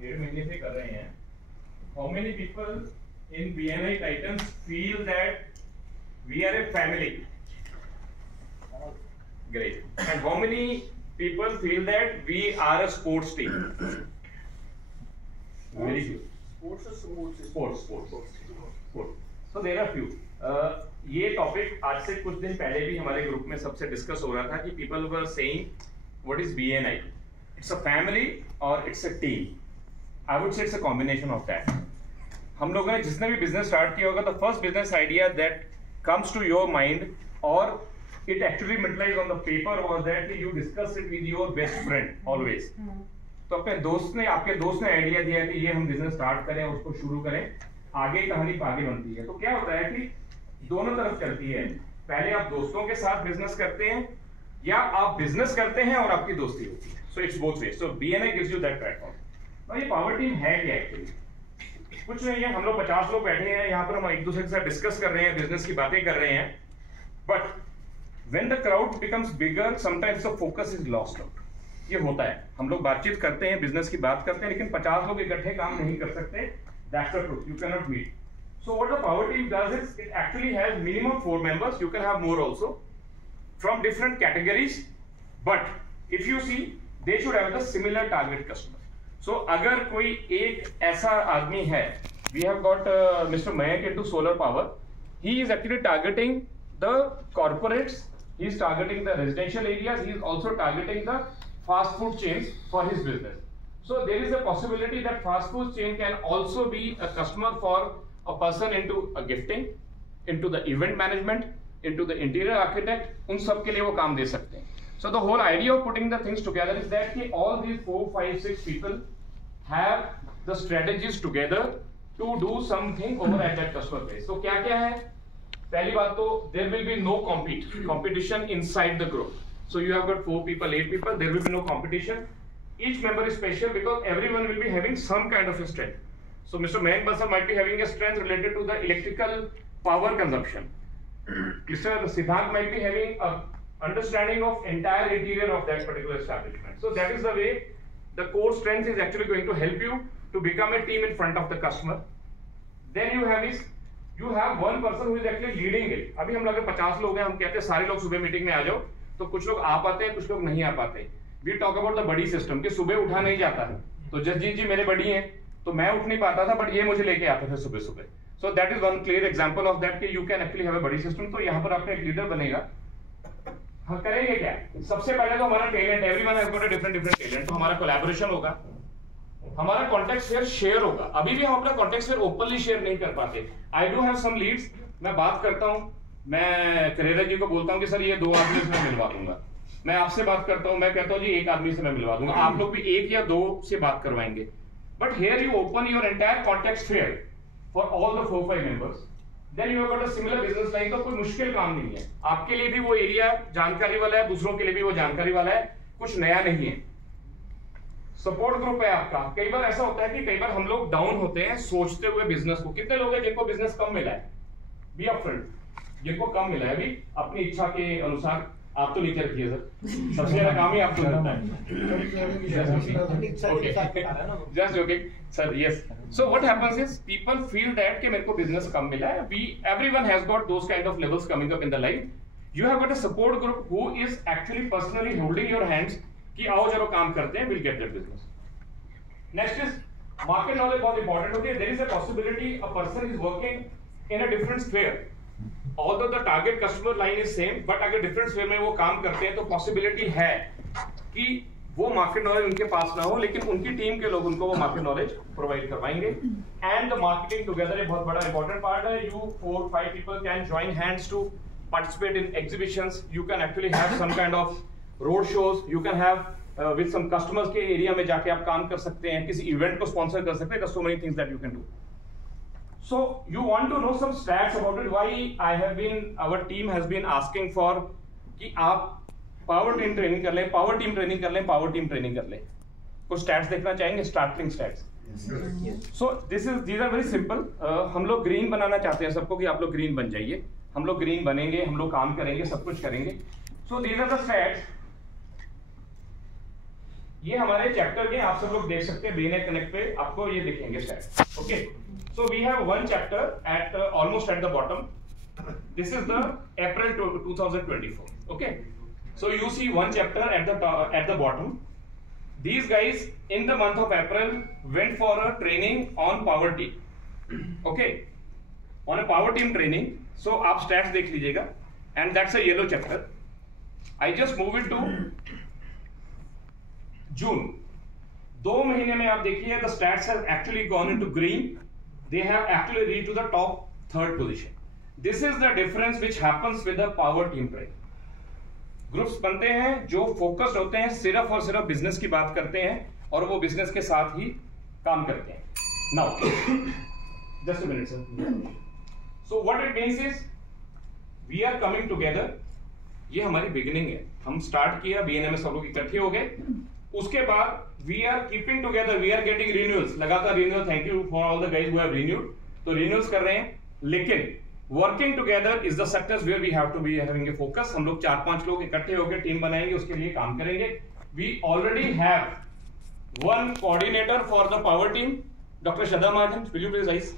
1.5 महीने से कर रहे हैं. How many people in BNI Titans feel that we are a family? Great. And how many people feel that we are a sports team? Very good. Sports. So there are few. ये topic आज से कुछ दिन पहले भी हमारे group में सबसे डिस्कस हो रहा था कि people were saying what is BNI? It's a family or it's a team. I would say it's a combination of that. हम लोगों ने जिसने भी बिजनेस स्टार्ट किया होगा, the first business idea that comes to your mind or it actually materialized on the paper was that you discuss it with your best friend always. तो अपने आपके दोस्त ने आइडिया दिया कि ये हम बिजनेस स्टार्ट करें, उसको शुरू करें, आगे कहानी आगे बनती है. तो क्या होता है कि दोनों तरफ चलती है. पहले आप दोस्तों के साथ बिजनेस करते हैं या आप बिजनेस करते हैं और आपकी दोस्ती होती है. So it's both ways. So BNI gives you that platform. ये पावर टीम है क्या एक्चुअली? कुछ नहीं है. हम लोग 50 लोग बैठे हैं यहाँ पर, हम एक दूसरे के साथ डिस्कस कर रहे हैं, बिजनेस की बातें कर रहे हैं. But when the crowd becomes bigger sometimes the focus is lost out. ये होता है. हम लोग बातचीत करते हैं, बिजनेस की बात करते हैं, लेकिन 50 लोग इकट्ठे काम नहीं कर सकते. That's the truth. You can not meet. So what the power team does is it actually has minimum 4 members. You can have more also from different categories. But if you see, they should have the similar target customer. So अगर कोई एक ऐसा आदमी है, we have got Mr. Mayank into solar power. He is actually targeting the corporates. He is targeting the residential areas. He is also targeting the fast food chains for his business. So there is a possibility that fast food chain can also be a customer for a person into a gifting, into the event management, into the interior architect. उन सब के लिए वो काम दे सकते हैं. So the whole idea of putting the things together is that कि all these 4, 5, 6 people have the strategies together to do something over at that customer place. So क्या क्या है? पहली बात तो there will be no competition inside the group. So you have got 4 people, 8 people. There will be no competition. Each member is special because everyone will be having some kind of a strength. So Mr. Mayank Bansal might be having a strength related to the electrical power consumption. Mr. Siddharth might be having a understanding of entire interior of that particular establishment. So that is the way the core strength is actually going to help you to become a team in front of the customer. Then you have one person who is actually leading it. अभी हम लोग 50 लोग हैं, हम कहते हैं सारे लोग सुबह मीटिंग में आ जाओ, तो कुछ लोग आ पाते हैं, कुछ लोग नहीं आ पाते. We talk about the buddy system कि सुबह उठा नहीं जाता है. तो जसजीत जी मेरे बड़ी हैं, तो मैं उठ नहीं पाता था, बट ये मुझे लेके आते थे सुबह सुबह. So that is one clear example of that कि you can actually have a बड़ी सिस्टम. तो यहाँ पर आपका एक लीडर बनेगा. हम करेंगे क्या? सबसे पहले तो हमारा talent, everyone has got a different talent. तो हमारा कोलैबोरेशन होगा, हमारा कॉन्टेक्ट शेयर होगा. अभी भी हम अपना कॉन्टेक्ट शेयर ओपनली शेयर नहीं कर पाते. I do have some leads. मैं बात करता हूँ, मैं करेरा जी को बोलता हूँ कि सर ये 2 आदमी से मैं मिलवा दूंगा. मैं आपसे बात करता हूँ, मैं कहता हूँ जी 1 आदमी से मैं मिलवा दूंगा. आप लोग भी 1 या 2 से बात करवाएंगे. But here you open your entire contact sphere for all the 4, 5 members. Then you have got a similar business line. तो कोई मुश्किल काम नहीं है. आपके लिए भी वो एरिया जानकारी वाला है, दूसरों के लिए भी वो जानकारी वाला है. कुछ नया नहीं है. सपोर्ट ग्रुप है आपका. कई बार ऐसा होता है कि कई बार हम लोग डाउन होते हैं सोचते हुए बिजनेस को. कितने लोग हैं जिनको बिजनेस कम मिला है? Be upfront. जिनको कम मिला है अभी अपनी इच्छा के अनुसार, आप तो नीचे रखिए सर, सबसे ज्यादा काम ही आपको करना है. Just joking sir. Yes. So what happens is people feel that कि मेरे को बिजनेस कम मिला है. Everyone has got those kind of levels coming up in the life. You have got a support group who is actually personally holding your hands कि आओ जरा काम करते हैं, will get that business. Next is market knowledge. बहुत important होती है. There is a possibility a person is working in a different sphere. Although the target customer line is same, but अगर different sphere में वो काम करते हैं तो possibility है कि वो market knowledge उनके पास ना हो, लेकिन उनकी टीम के लोग उनको वो market knowledge provide करवाएंगे. And the marketing together एक बहुत बड़ा important part है. You 4, 5 people can join hands to participate in exhibitions. You can actually have some kind of road shows. You can have with some customers के area में जाके आप काम कर सकते हैं, किसी event को sponsor कर सकते हैं. There's so many things that you can do. So you want to know some stats about it. Our team has been asking for कि आप पावर टीम ट्रेनिंग कर लें, पावर टीम ट्रेनिंग कर लें, पावर टीम ट्रेनिंग कर लें. कुछ stats देखना चाहेंगे? Starting stats. So these are very simple. हम लोग ग्रीन बनाना चाहते हैं सबको कि आप लोग ग्रीन बन जाइए. हम लोग ग्रीन बनेंगे, हम लोग काम करेंगे, सब कुछ करेंगे. So these are the stats. ये हमारे चैप्टर के आप सब लोग देख सकते हैं BNI कनेक्ट पे आपको ये दिखेंगे stats. Okay, so we have one chapter at almost at the bottom. This is the April 2024. Okay, so you see one chapter at the bottom. These guys in the month of April went for a training on power team. Okay, on a power team training. So आप stats देख लीजिएगा, and that's a yellow chapter. I just move it to June. 2 महीने में आप देखिए the stats have actually gone into green. They have actually reached to the top 3rd position. This is the difference which happens with the power team training. Groups बनते हैं जो focused होते हैं, सिर्फ और सिर्फ बिजनेस की बात करते हैं और वो बिजनेस के साथ ही काम करते हैं. Now just a minute sir. So what it means is we are coming together. ये हमारी बिगिनिंग है. हम स्टार्ट किया, BNI में सब लोग इकट्ठे हो गए. उसके बाद we are keeping together, we are getting renewals, लगातार renewal. Thank you for all the guys who have renewed. तो रिन्यूअल्स कर रहे हैं, लेकिन working together is the sectors where we have to be having a focus. हम लोग 4-5 लोग इकट्ठे होकर टीम बनाएंगे, उसके लिए काम करेंगे. We already have one coordinator for the power team, doctor Shraddha Mahajan. Will you please rise?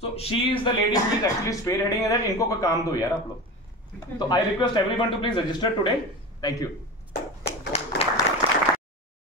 So she is the lady who is actually spearheading that. इनको कोई काम दो यार आप लोग. तो I request everyone to please register today. Thank you.